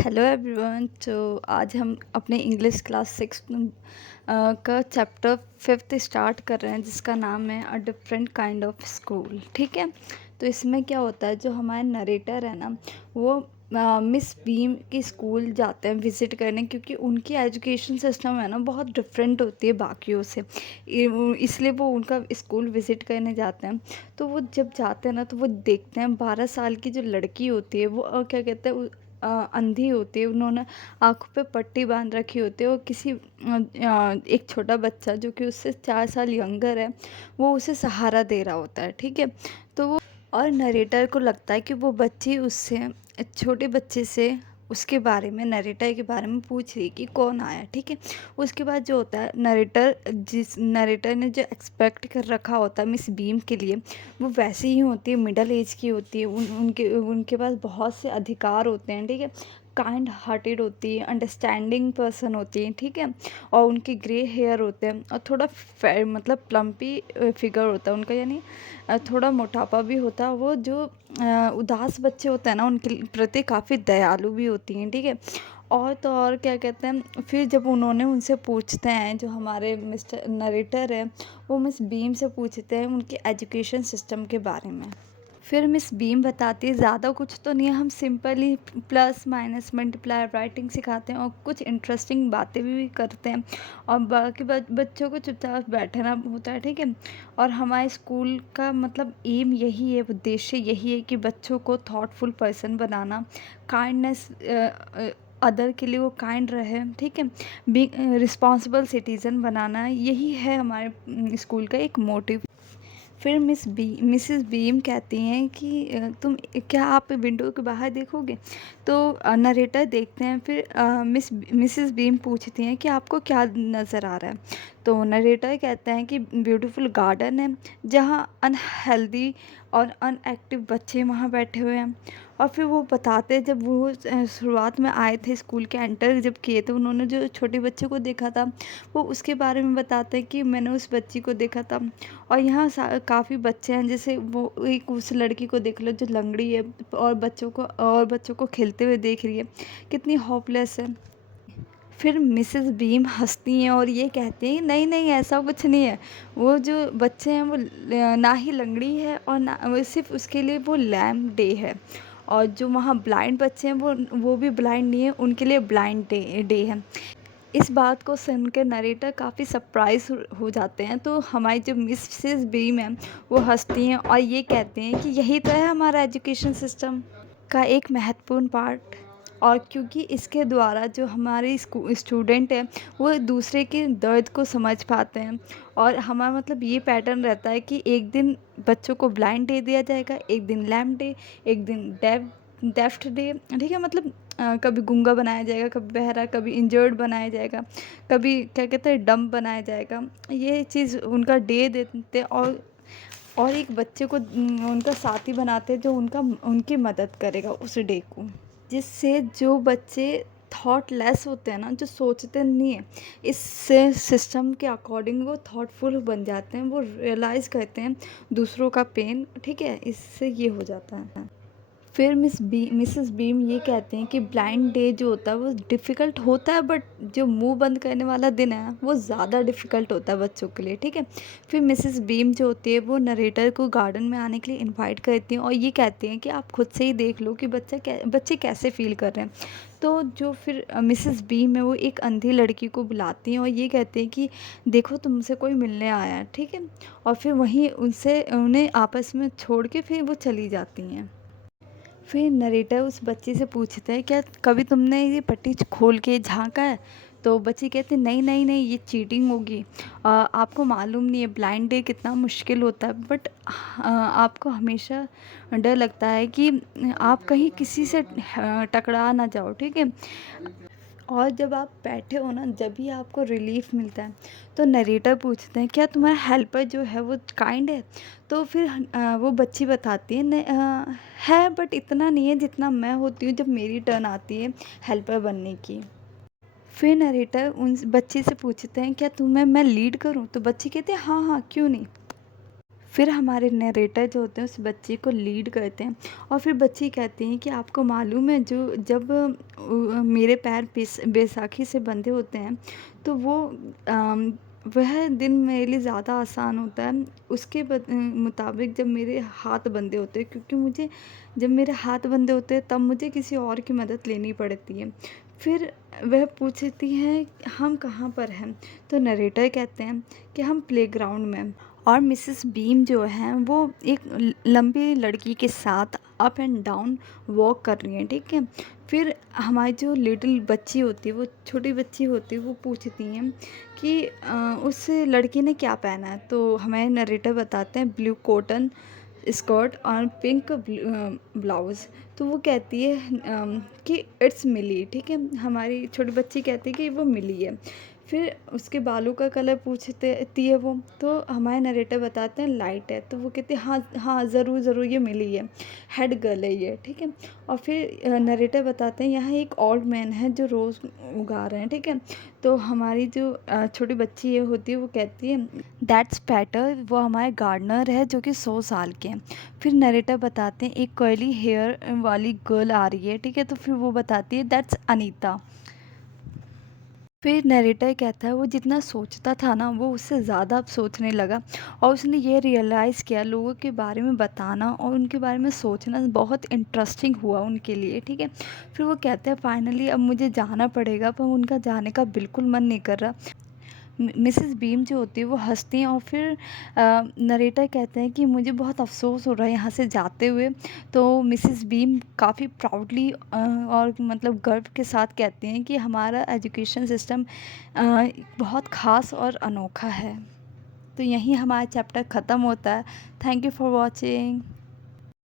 Hello everyone. तो आज हम अपने इंग्लिश क्लास सिक्स का चैप्टर फिफ्थ स्टार्ट कर रहे हैं, जिसका नाम है a different kind of school. ठीक है। तो इसमें क्या होता है, जो हमारे नरेटर है ना, वो मिस बीम की स्कूल जाते हैं विज़िट करने, क्योंकि उनकी एजुकेशन सिस्टम है ना बहुत डिफरेंट होती है बाकियों से। इसलिए वो उनका स्कूल विज़िट करने जाते हैं। तो वो जब जाते हैं ना, तो वो देखते हैं 12 साल की जो लड़की होती है वो क्या कहते हैं, अंधी होती है। उन्होंने आँखों पे पट्टी बांध रखी होती है, और किसी एक छोटा बच्चा जो कि उससे 4 साल यंगर है, वो उसे सहारा दे रहा होता है। ठीक है। तो वो और नरेटर को लगता है कि वो बच्ची उससे, छोटे बच्चे से, उसके बारे में, नरेटर के बारे में पूछ रही है कि कौन आया। ठीक है। उसके बाद जो होता है, नरेटर ने जो एक्सपेक्ट कर रखा होता है मिस बीम के लिए, वो वैसे ही होती है, मिडल एज की होती है। उनके उनके पास बहुत से अधिकार होते हैं। ठीक है। काइंड हार्टेड होती है, अंडरस्टैंडिंग पर्सन होती है। ठीक है। और उनके ग्रे हेयर होते हैं, और थोड़ा मतलब प्लम्पी फिगर होता है उनका, यानी थोड़ा मोटापा भी होता है। वो जो उदास बच्चे होते हैं ना, उनके प्रति काफ़ी दयालु भी होती हैं। ठीक है। और तो और क्या कहते हैं, फिर जब उन्होंने उनसे पूछते हैं, जो हमारे मिस्टर नरेटर है, वो मिस बीम से पूछते हैं उनके एजुकेशन सिस्टम के बारे में। फिर मिस बीम बताती है, ज़्यादा कुछ तो नहीं है, हम simply plus minus multiply writing सिखाते हैं, और कुछ इंटरेस्टिंग बातें भी करते हैं, और बाकी बच्चों को चुपचाप बैठना होता है। ठीक है। और हमारे स्कूल का मतलब एम यही है, उद्देश्य यही है कि बच्चों को थॉटफुल पर्सन बनाना, काइंडनेस, अदर के लिए वो काइंड रहे। ठीक है। बी रिस्पॉन्सिबल सिटीज़न बनाना, यही है हमारे स्कूल का एक मोटिव। फिर मिसेस बीम कहती हैं कि क्या आप विंडो के बाहर देखोगे? तो नरेटर देखते हैं। फिर मिसेस बीम पूछती हैं कि आपको क्या नज़र आ रहा है? तो नरेटर कहते हैं कि ब्यूटीफुल गार्डन है, जहाँ अनहेल्दी और अनएक्टिव बच्चे वहाँ बैठे हुए हैं। और फिर वो बताते हैं, जब वो शुरुआत में आए थे स्कूल के एंटर जब किए थे, उन्होंने जो छोटे बच्चे को देखा था, वो उसके बारे में बताते हैं कि मैंने उस बच्ची को देखा था। और यहाँ काफ़ी बच्चे हैं, जैसे वो एक उस लड़की को देख लो जो लंगड़ी है, और बच्चों को खेलते हुए देख रही है, कितनी होपलेस है। फिर मिसेस बीम हंसती हैं और ये कहती हैं, नहीं नहीं, ऐसा कुछ नहीं है। वो जो बच्चे हैं वो ना ही लंगड़ी है, और ना वो, सिर्फ उसके लिए वो लैम्प डे है। और जो वहाँ ब्लाइंड बच्चे हैं, वो भी ब्लाइंड नहीं है, उनके लिए ब्लाइंड डे है। इस बात को सुनकर नरेटर काफ़ी सरप्राइज़ हो जाते हैं। तो हमारी जो मिसेस बीम है, वो हंसती हैं और ये कहते हैं कि यही तो है हमारा एजुकेशन सिस्टम का एक महत्वपूर्ण पार्ट। और क्योंकि इसके द्वारा जो हमारे स्टूडेंट हैं, वो दूसरे के दर्द को समझ पाते हैं। और हमारा मतलब ये पैटर्न रहता है कि एक दिन बच्चों को ब्लाइंड डे दिया जाएगा, एक दिन लैम्प डे, एक दिन डेफ्ट डे। ठीक है। मतलब कभी गूंगा बनाया जाएगा, कभी बहरा, कभी इंजर्ड बनाया जाएगा, कभी क्या कहते हैं डम्ब बनाया जाएगा। ये चीज़ उनका डे देते हैं। और एक बच्चे को उनका साथी बनाते हैं, जो उनकी मदद करेगा उस डे को, जिससे जो बच्चे थॉटलेस होते हैं ना, जो सोचते नहीं है, इस सिस्टम के अकॉर्डिंग वो थॉटफुल बन जाते हैं, वो रियलाइज़ करते हैं दूसरों का पेन। ठीक है। इससे ये हो जाता है। फिर मिसेस बीम ये कहते हैं कि ब्लाइंड डे जो होता है वो डिफ़िकल्ट होता है, बट जो मुंह बंद करने वाला दिन है वो ज़्यादा डिफ़िकल्ट होता है बच्चों के लिए। ठीक है। फिर मिसेस बीम जो होती है, वो नरेटर को गार्डन में आने के लिए इनवाइट करती हैं, और ये कहती हैं कि आप खुद से ही देख लो कि बच्चे कैसे फ़ील कर रहे हैं। तो जो फिर मिसेस बीम है, वो एक अंधी लड़की को बुलाती हैं, और ये कहते हैं कि देखो, तुमसे कोई मिलने आया है। ठीक है। और फिर वहीं उनसे उन्हें आपस में छोड़ के फिर वो चली जाती हैं। फिर नरेटर उस बच्ची से पूछता है, क्या कभी तुमने ये पट्टी खोल के झांका है? तो बच्ची कहती है, नहीं नहीं नहीं, ये चीटिंग होगी। आपको मालूम नहीं है ब्लाइंड डे कितना मुश्किल होता है, बट आपको हमेशा डर लगता है कि आप कहीं किसी से टकरा ना जाओ। ठीक है। और जब आप बैठे हो ना, जब भी आपको रिलीफ मिलता है, तो नरेटर पूछते हैं, क्या तुम्हारा हेल्पर जो है वो काइंड है? तो फिर वो बच्ची बताती है, है, बट इतना नहीं है जितना मैं होती हूँ जब मेरी टर्न आती है हेल्पर बनने की। फिर नरेटर उन बच्ची से पूछते हैं, क्या तुम्हें मैं लीड करूँ? तो बच्ची कहती है, हाँ हाँ, क्यों नहीं। फिर हमारे नरेटर जो होते हैं उस बच्चे को लीड करते हैं और फिर बच्ची कहती हैं कि आपको मालूम है जो जब मेरे पैर बैसाखी से बंधे होते हैं तो वो वह दिन मेरे लिए ज़्यादा आसान होता है उसके मुताबिक जब मेरे हाथ बंधे होते हैं, क्योंकि मुझे जब मेरे हाथ बंधे होते हैं तब मुझे किसी और की मदद लेनी पड़ती है। फिर वह पूछती हैं हम कहाँ पर हैं, तो नरेटर कहते हैं कि हम प्लेग्राउंड में। और मिसेस बीम जो हैं वो एक लंबी लड़की के साथ अप एंड डाउन वॉक कर रही हैं, ठीक है। फिर हमारी जो लिटिल बच्ची होती है, वो छोटी बच्ची होती है, वो पूछती हैं कि उस लड़की ने क्या पहना है, तो हमें नरेटर बताते हैं ब्लू कॉटन स्कर्ट और पिंक ब्लाउज़। तो वो कहती है कि इट्स मिली, ठीक है। हमारी छोटी बच्ची कहती है कि वो मिली है। फिर उसके बालों का कलर पूछती है वो, तो हमारे नरेटर बताते हैं लाइट है, तो वो कहती है हाँ हाँ ज़रूर ज़रूर ये मिली है, हेड गर्ल है ये, ठीक है। और फिर नरेटर बताते हैं यहाँ एक ओल्ड मैन है जो रोज़ उगा रहे हैं, ठीक है। तो हमारी जो छोटी बच्ची ये होती है वो कहती है दैट्स पैटर, वो हमारे गार्डनर है जो कि 100 साल के हैं। फिर नरेटर बताते हैं एक कर्ली हेयर वाली गर्ल आ रही है, ठीक है। तो फिर वो बताती है दैट्स अनीता। फिर नरेटर कहता है वो जितना सोचता था ना वो उससे ज़्यादा अब सोचने लगा और उसने ये रियलाइज़ किया लोगों के बारे में बताना और उनके बारे में सोचना बहुत इंटरेस्टिंग हुआ उनके लिए, ठीक है। फिर वो कहते हैं फाइनली अब मुझे जाना पड़ेगा, पर उनका जाने का बिल्कुल मन नहीं कर रहा। मिसेस बीम जो होती है वो हँसती हैं और फिर नरेटर कहते हैं कि मुझे बहुत अफ़सोस हो रहा है यहाँ से जाते हुए। तो मिसेस बीम काफ़ी प्राउडली और मतलब गर्व के साथ कहती हैं कि हमारा एजुकेशन सिस्टम बहुत ख़ास और अनोखा है। तो यहीं हमारा चैप्टर ख़त्म होता है। Thank you for watching.